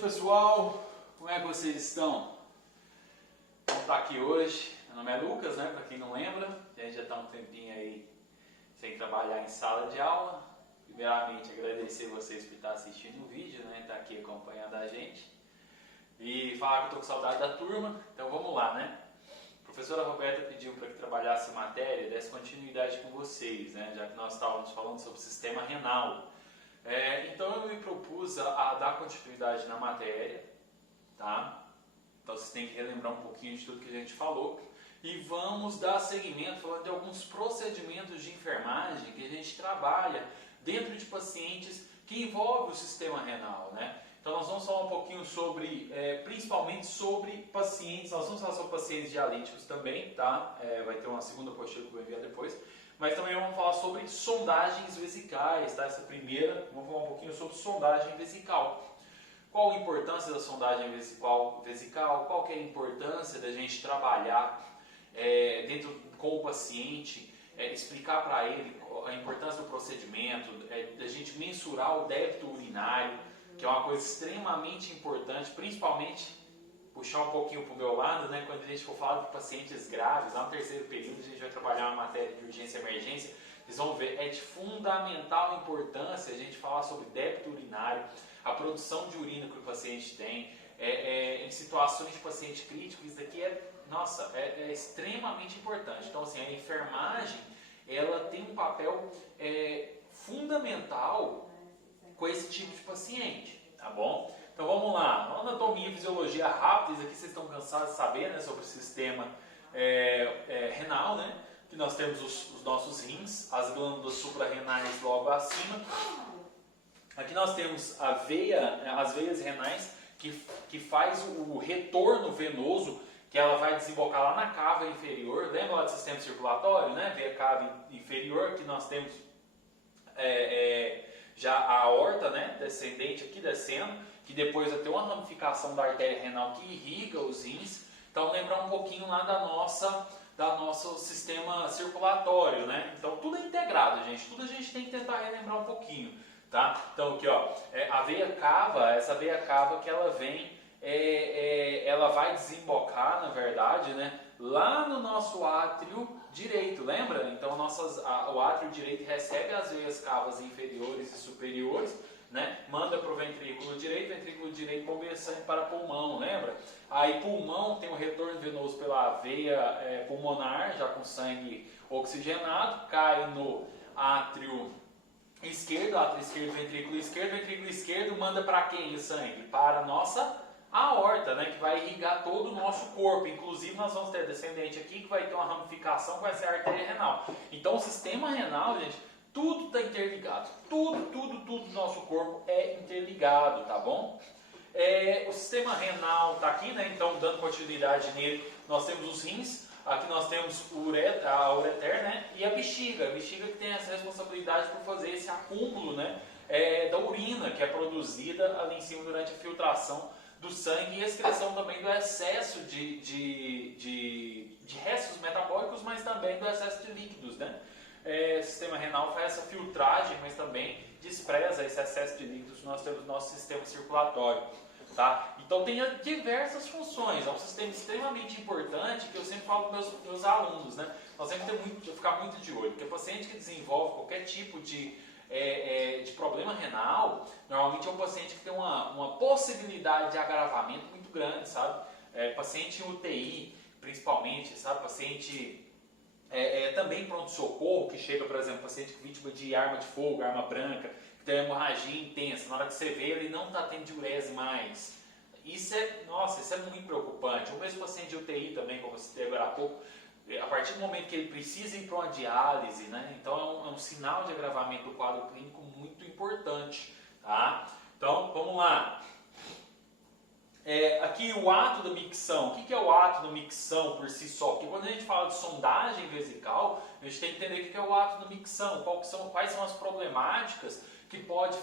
pessoal, como é que vocês estão? Vamos estar aqui hoje. Meu nome é Lucas, né? Para quem não lembra, a gente já está um tempinho aí sem trabalhar em sala de aula. Primeiramente, agradecer vocês por estar assistindo o vídeo, né? Estar aqui acompanhando a gente e falar que eu estou com saudade da turma. Então vamos lá, né? A professora Roberta pediu para que trabalhasse a matéria e desse continuidade com vocês, né? Já que nós estávamos falando sobre o sistema renal. Então eu me propus a dar continuidade na matéria, tá? Então vocês têm que relembrar um pouquinho de tudo que a gente falou e vamos dar seguimento falando de alguns procedimentos de enfermagem que a gente trabalha dentro de pacientes que envolvem o sistema renal, né? Então nós vamos falar um pouquinho sobre, principalmente sobre pacientes, nós vamos falar sobre pacientes dialíticos também, tá? Vai ter uma segunda apostila que eu vou enviar depois. Mas também vamos falar sobre sondagens vesicais, tá? Essa primeira, vamos falar um pouquinho sobre sondagem vesical. Qual a importância da sondagem vesical? Qual que é a importância da gente trabalhar dentro com o paciente, explicar para ele a importância do procedimento, da gente mensurar o débito urinário, que é uma coisa extremamente importante, principalmente puxar um pouquinho para o meu lado, né? Quando a gente for falar de pacientes graves, lá no terceiro período a gente vai trabalhar uma matéria de urgência e emergência, vocês vão ver, é de fundamental importância a gente falar sobre débito urinário, a produção de urina que o paciente tem, em situações de paciente crítico, isso daqui é extremamente importante. Então assim, a enfermagem, ela tem um papel fundamental com esse tipo de paciente, tá bom? Então vamos lá, anatomia e fisiologia rápidas, aqui vocês estão cansados de saber, né, sobre o sistema renal, né? Que nós temos os nossos rins, as glândulas suprarrenais logo acima. Aqui nós temos as veias renais que faz o retorno venoso, que ela vai desembocar lá na cava inferior. Lembra lá do sistema circulatório, né? Veia cava inferior, que nós temos já a aorta, né, descendente aqui descendo, que depois vai ter uma ramificação da artéria renal que irriga os rins. Então lembrar um pouquinho lá da nosso sistema circulatório, né? Então tudo é integrado, gente. Tudo a gente tem que tentar relembrar um pouquinho, tá? Então aqui, ó, a veia cava, essa veia cava que ela vem, ela vai desembocar, na verdade, né, lá no nosso átrio direito, lembra? Então o átrio direito recebe as veias cavas inferiores e superiores, né? Manda para o ventrículo direito bombeia sangue para pulmão, lembra? Aí pulmão tem o retorno venoso pela veia pulmonar, já com sangue oxigenado, cai no átrio esquerdo, ventrículo esquerdo, manda para quem o sangue? Para a nossa aorta, né, que vai irrigar todo o nosso corpo. Inclusive nós vamos ter descendente aqui que vai ter uma ramificação, que vai ser a artéria renal. Então o sistema renal, gente, tudo está interligado. Tudo do nosso corpo é interligado, tá bom? O sistema renal está aqui, né, então dando continuidade nele, nós temos os rins, aqui nós temos a ureter, né, e a bexiga que tem essa responsabilidade por fazer esse acúmulo, né, da urina que é produzida ali em cima durante a filtração do sangue e a excreção também do excesso de restos metabólicos, mas também do excesso de líquidos, né? O sistema renal faz essa filtragem, mas também despreza esse excesso de líquidos que nós temos no nosso sistema circulatório, tá? Então tem diversas funções, é um sistema extremamente importante que eu sempre falo para os meus alunos, né? Nós temos que ficar muito de olho, porque o paciente que desenvolve qualquer tipo de problema renal, normalmente é um paciente que tem uma possibilidade de agravamento muito grande, sabe? Paciente em UTI, principalmente, sabe? Paciente também pronto-socorro, que chega, por exemplo, paciente vítima de arma de fogo, arma branca, que tem uma hemorragia intensa, na hora que você vê ele não está tendo diurese mais. Isso é muito preocupante. O mesmo paciente de UTI também, como você teve agora há pouco, a partir do momento que ele precisa ir para uma diálise, né? Então é um sinal de agravamento do quadro clínico muito importante, tá? Então vamos lá. Aqui o ato da micção. O que é o ato da micção por si só? Porque quando a gente fala de sondagem vesical, a gente tem que entender o que é o ato da micção, quais são as problemáticas que pode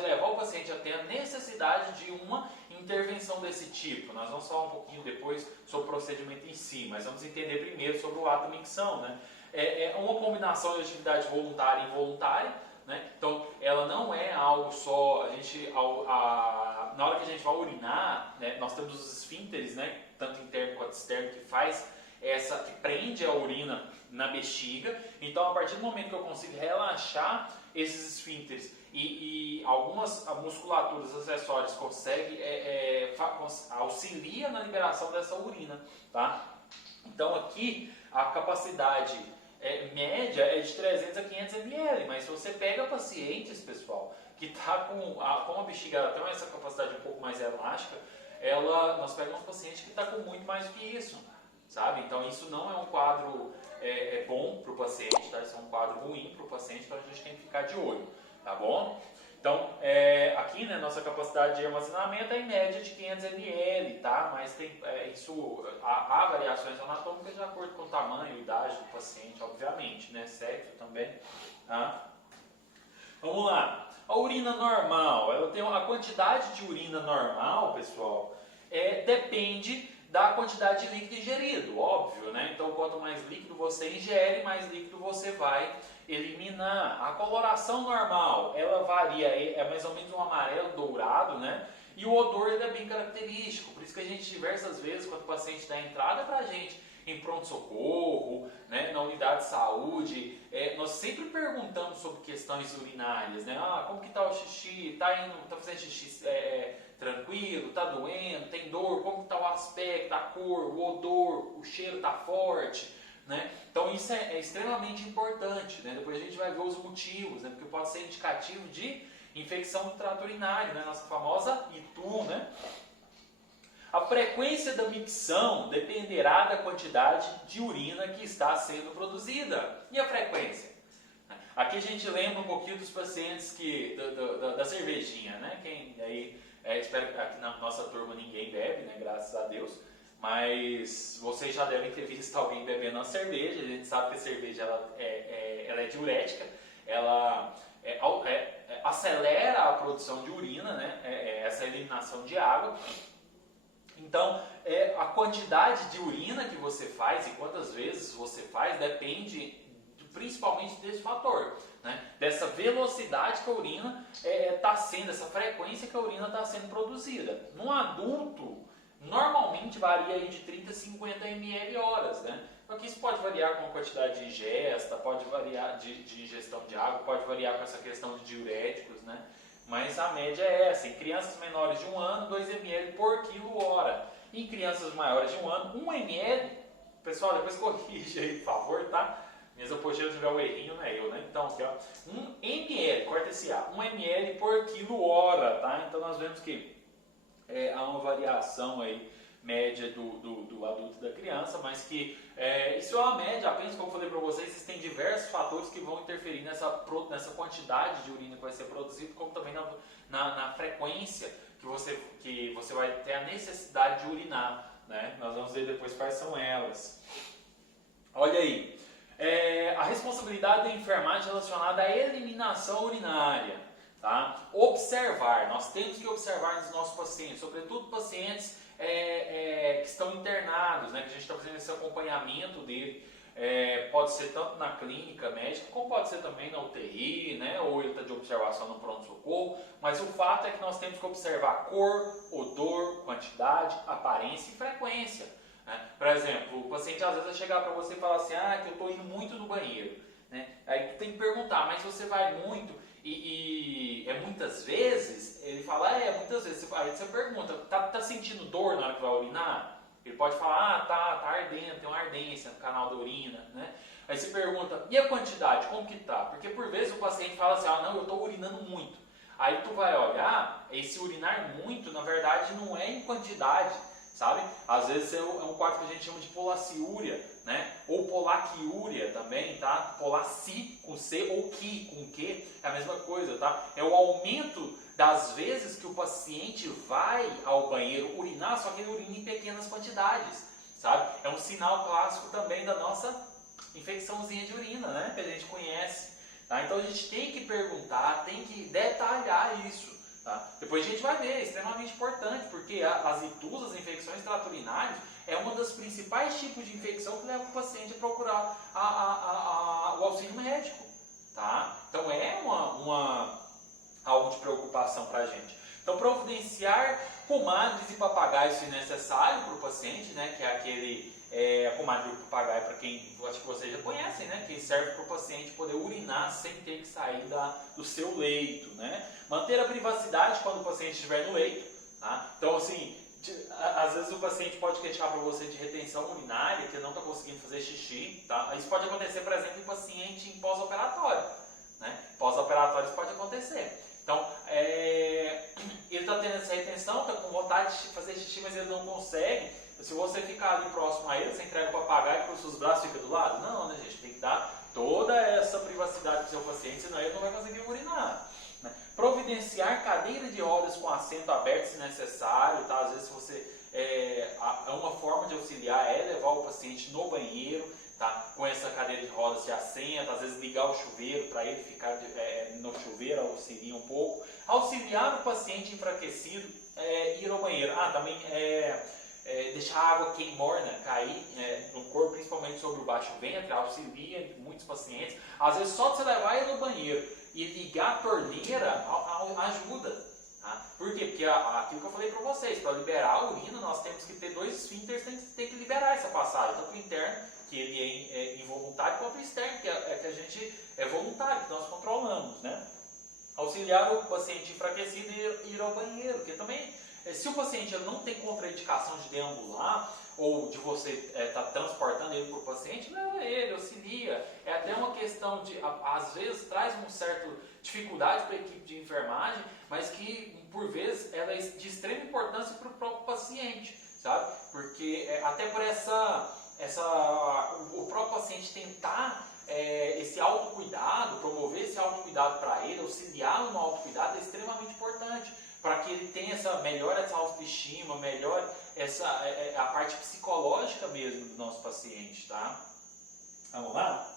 levar o paciente a ter a necessidade de uma intervenção desse tipo. Nós vamos falar um pouquinho depois sobre o procedimento em si, mas vamos entender primeiro sobre o ato da micção, né? É uma combinação de atividade voluntária e involuntária, né? né? Então, ela não é algo só, na hora que a gente vai urinar, né, nós temos os esfínteres, né, tanto interno quanto externo, que prende a urina na bexiga. Então, a partir do momento que eu consigo relaxar esses esfínteres e algumas musculaturas acessórias conseguem auxilia na liberação dessa urina, tá? Então, aqui a capacidade média é de 300 a 500 ml, mas se você pega pacientes, pessoal, que está com a bexiga, ela tem essa capacidade um pouco mais elástica, nós pegamos pacientes que está com muito mais do que isso, sabe? Então isso não é um quadro bom para o paciente, tá? Isso é um quadro ruim para o paciente, então a gente tem que ficar de olho, tá bom? Então, aqui, né, nossa capacidade de armazenamento é em média de 500 ml, tá? Mas há variações anatômicas de acordo com o tamanho e idade do paciente, obviamente, né? Sexo também, tá? Vamos lá. A urina normal, ela tem a quantidade de urina normal, pessoal, depende da quantidade de líquido ingerido, óbvio, né? Então, quanto mais líquido você ingere, mais líquido você vai eliminar. A coloração normal, ela varia, é mais ou menos um amarelo dourado, né? E o odor ele é bem característico, por isso que a gente diversas vezes, quando o paciente dá entrada pra gente em pronto-socorro, né, na unidade de saúde, nós sempre perguntamos sobre questões urinárias, né? Como que tá o xixi? Tá fazendo xixi tranquilo? Tá doendo? Tem dor? Como que tá o aspecto, a cor, o odor, o cheiro tá forte? Né? Então isso é extremamente importante, né? Depois a gente vai ver os motivos, né? Porque pode ser indicativo de infecção do trato urinário, né? Nossa famosa ITU, né? A frequência da micção dependerá da quantidade de urina que está sendo produzida. E a frequência? Aqui a gente lembra um pouquinho dos pacientes da cervejinha, né? Espero que aqui na nossa turma ninguém bebe, né? Graças a Deus. Mas vocês já devem ter visto alguém bebendo uma cerveja. A gente sabe que a cerveja ela é diurética, ela acelera a produção de urina, né? Essa eliminação de água. Então, a quantidade de urina que você faz e quantas vezes você faz depende principalmente desse fator, né? Dessa velocidade que a urina está sendo, essa frequência que a urina está sendo produzida. Num adulto, normalmente varia aí de 30 a 50 ml horas, né? Aqui isso pode variar com a quantidade de ingesta, pode variar de ingestão de água, pode variar com essa questão de diuréticos, né? Mas a média é essa. Em crianças menores de 1 ano, 2 ml por quilo hora. Em crianças maiores de 1 ano, 1 ml. Pessoal, depois corrige aí, por favor, tá? Minhas aposteiras tiver o errinho, não é eu, né? Então, aqui, ó, 1 ml, corta esse A, 1 ml por quilo hora, tá? Então, nós vemos que há uma variação aí média do adulto e da criança, mas que isso é uma média apenas, como eu falei para vocês, existem diversos fatores que vão interferir nessa quantidade de urina que vai ser produzida, como também na frequência que você vai ter a necessidade de urinar, né? Nós vamos ver depois quais são elas. Olha aí, a responsabilidade da enfermagem relacionada à eliminação urinária. Tá? Observar, nós temos que observar nos nossos pacientes, sobretudo pacientes que estão internados, né, que a gente está fazendo esse acompanhamento dele, pode ser tanto na clínica médica, como pode ser também na UTI, né, ou ele está de observação no pronto-socorro, mas o fato é que nós temos que observar cor, odor, quantidade, aparência e frequência. Né? Por exemplo, o paciente às vezes vai chegar para você e falar assim, que eu estou indo muito no banheiro. Né? Aí tu tem que perguntar, mas você vai muito? E muitas vezes, ele fala, muitas vezes, aí você pergunta, tá sentindo dor na hora que vai urinar? Ele pode falar, tá ardendo, tem uma ardência no canal da urina, né? Aí você pergunta, e a quantidade, como que tá? Porque por vezes o paciente fala assim, não, eu estou urinando muito. Aí tu vai olhar, esse urinar muito, na verdade, não é em quantidade, sabe? Às vezes é um quadro que a gente chama de polaciúria, né? Ou polaquiúria também, tá? Polaci com C ou qui com Q, é a mesma coisa, tá? É o aumento das vezes que o paciente vai ao banheiro urinar, só que ele urina em pequenas quantidades, sabe? É um sinal clássico também da nossa infecçãozinha de urina, né? Que a gente conhece, tá? Então a gente tem que perguntar, tem que detalhar isso. Tá? Depois a gente vai ver, é extremamente importante, porque as ITUs, as infecções trato-urinárias, é uma das principais tipos de infecção que leva o paciente a procurar o auxílio médico. tá? Então é algo de preocupação para a gente. Então, providenciar pomares e papagaios se necessário para o paciente, né? Que é aquele pomade do papagaio, para quem acho que vocês já conhecem, né? Que serve para o paciente poder urinar sem ter que sair do seu leito, né? Manter a privacidade quando o paciente estiver no leito, tá? Então, assim, às vezes o paciente pode queixar para você de retenção urinária, que ele não está conseguindo fazer xixi, tá? Isso pode acontecer, por exemplo, em paciente em pós-operatório, né? Pós-operatório isso pode acontecer. Então, ele está tendo essa retenção, está com vontade de fazer xixi, mas ele não consegue. Se você ficar ali próximo a ele, você entrega o papagaio e os seus braços ficam do lado? Não, né, gente? Tem que dar toda essa privacidade para o seu paciente, senão ele não vai conseguir urinar. Né? Providenciar cadeira de rodas com assento aberto se necessário, tá? Às vezes uma forma de auxiliar é levar o paciente no banheiro, tá? Com essa cadeira de rodas de assento, às vezes ligar o chuveiro para ele ficar no chuveiro, auxilia um pouco. Auxiliar o paciente enfraquecido, ir ao banheiro. Também deixar a água morna cair no corpo, principalmente sobre o baixo ventre, auxilia muitos pacientes. Às vezes só de você levar ele no banheiro e ligar a torneira ajuda. Tá? Por quê? Porque aquilo que eu falei para vocês, para liberar a urina, nós temos que ter 2 esfíncteres, tem que liberar essa passagem, tanto o interno, que ele é involuntário, quanto o externo, que a gente é voluntário, que nós controlamos, né? Auxiliar o paciente enfraquecido e ir ao banheiro, porque também, se o paciente não tem contraindicação de deambular, ou de você estar transportando ele para o paciente, leva ele, auxilia. É até uma questão de, às vezes, traz uma certa dificuldade para a equipe de enfermagem, mas que, por vezes, ela é de extrema importância para o próprio paciente, sabe? Porque até por o próprio paciente tentar esse autocuidado, promover esse autocuidado para ele, auxiliá-lo no autocuidado é extremamente importante, para que ele tenha melhor essa autoestima, melhor a parte psicológica mesmo do nosso paciente, tá? Vamos lá?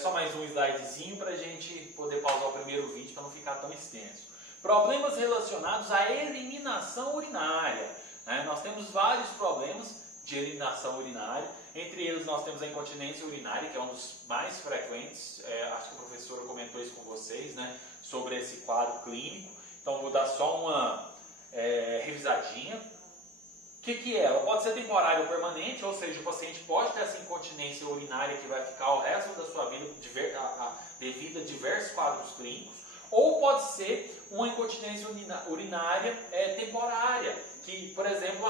Só mais um slidezinho para a gente poder pausar o primeiro vídeo para não ficar tão extenso. Problemas relacionados à eliminação urinária. Né? Nós temos vários problemas de eliminação urinária. Entre eles nós temos a incontinência urinária, que é um dos mais frequentes. Acho que a professora comentou isso com vocês, né? Sobre esse quadro clínico. Então vou dar só uma revisadinha. O que é? Ela pode ser temporária ou permanente, ou seja, o paciente pode ter essa incontinência urinária que vai ficar o resto da sua vida devido a diversos quadros clínicos, ou pode ser uma incontinência urinária temporária, que, por exemplo,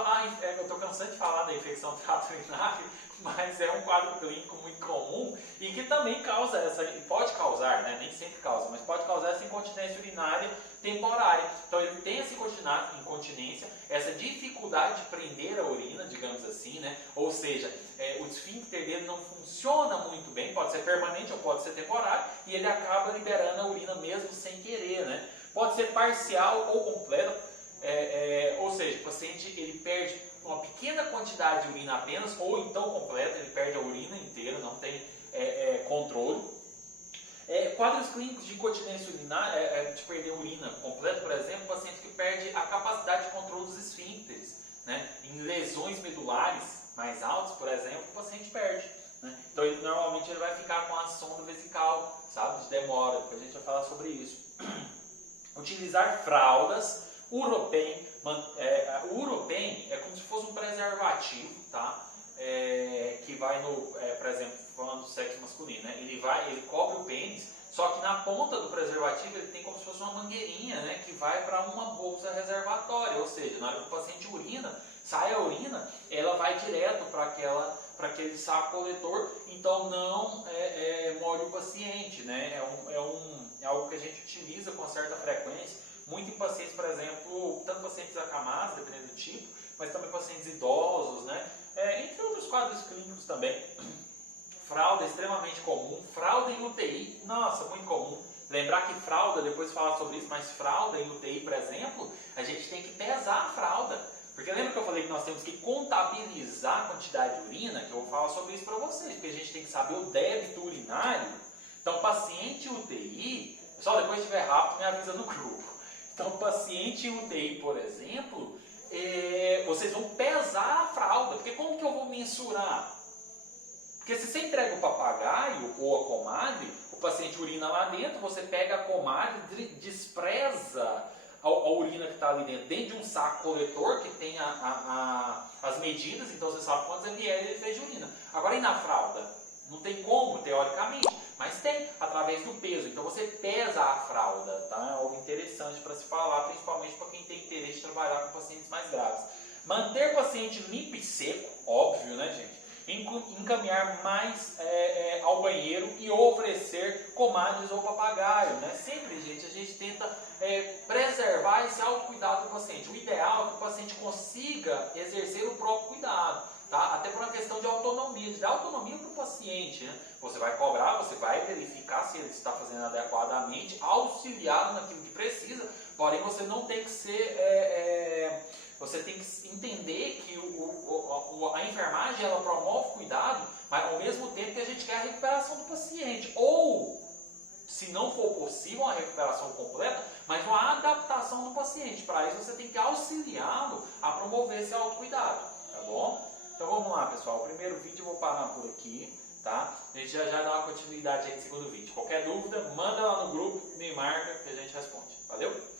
eu estou cansado de falar da infecção do trato urinário, mas é um quadro clínico muito comum e que também pode causar, né? Nem sempre causa, mas pode causar essa incontinência urinária temporária. Então ele tem essa incontinência, essa dificuldade de prender a urina, digamos assim, né? Ou seja, o esfíncter dele não funciona muito bem, pode ser permanente ou pode ser temporário, e ele acaba liberando a urina mesmo sem querer, né? Pode ser parcial ou completo, ou seja, o paciente ele perde uma pequena quantidade de urina apenas, ou então completa, ele perde a urina inteira, não tem controle. Quadros clínicos de incontinência urinária, de perder urina completa, por exemplo, o paciente que perde a capacidade de controle dos esfíncteres, né? Em lesões medulares mais altas, por exemplo, o paciente perde. Né? Então normalmente ele vai ficar com a sonda vesical, sabe, de demora, depois a gente vai falar sobre isso. Utilizar fraldas. Uropen, o Uropen é como se fosse um preservativo, tá? Que vai por exemplo, falando do sexo masculino, né? Ele cobre o pênis, só que na ponta do preservativo ele tem como se fosse uma mangueirinha, né? Que vai para uma bolsa reservatória, ou seja, na hora que o paciente urina, sai a urina, ela vai direto para aquele saco coletor, então não molha o paciente, né? É algo que a gente utiliza com certa frequência, muito em pacientes, por exemplo, tanto pacientes acamados, dependendo do tipo, mas também pacientes idosos, né? Entre outros quadros clínicos também. Fralda é extremamente comum. Fralda em UTI, nossa, muito comum. Lembrar que fralda, depois falar sobre isso, mas fralda em UTI, por exemplo, a gente tem que pesar a fralda. Porque lembra que eu falei que nós temos que contabilizar a quantidade de urina? Que eu vou falar sobre isso para vocês, porque a gente tem que saber o débito urinário. Então, paciente UTI, pessoal, depois se estiver rápido, me avisa no grupo. Então, paciente UTI, por exemplo, vocês vão pesar a fralda, porque como que eu vou mensurar? Porque se você entrega o papagaio ou a comadre, o paciente urina lá dentro, você pega a comadre, despreza a urina que está ali dentro de um saco coletor que tem as medidas, então você sabe quantos ml ele fez de urina. Agora e na fralda? Não tem como, teoricamente, mas tem, através do peso. Então você pesa a fralda, tá? É algo interessante para se falar, principalmente para quem tem interesse de trabalhar com pacientes mais graves. Manter o paciente limpo e seco, óbvio, né, gente? Encaminhar mais ao banheiro e oferecer comadres ou papagaio, né? Sempre, gente, a gente tenta preservar esse autocuidado do paciente. O ideal é que o paciente consiga exercer o próprio cuidado, tá? Até por uma questão de autonomia, de dar autonomia para o paciente, né? Você vai cobrar, você vai verificar se ele está fazendo adequadamente, auxiliá-lo naquilo que precisa, porém você não tem que ser... Você tem que entender que a enfermagem ela promove cuidado, mas ao mesmo tempo que a gente quer a recuperação do paciente. Ou, se não for possível uma recuperação completa, mas uma adaptação do paciente. Para isso você tem que auxiliá-lo a promover esse autocuidado, tá bom? Então vamos lá, pessoal. O primeiro vídeo eu vou parar por aqui, tá? A gente já dá uma continuidade aí no segundo vídeo. Qualquer dúvida, manda lá no grupo, me marca que a gente responde. Valeu?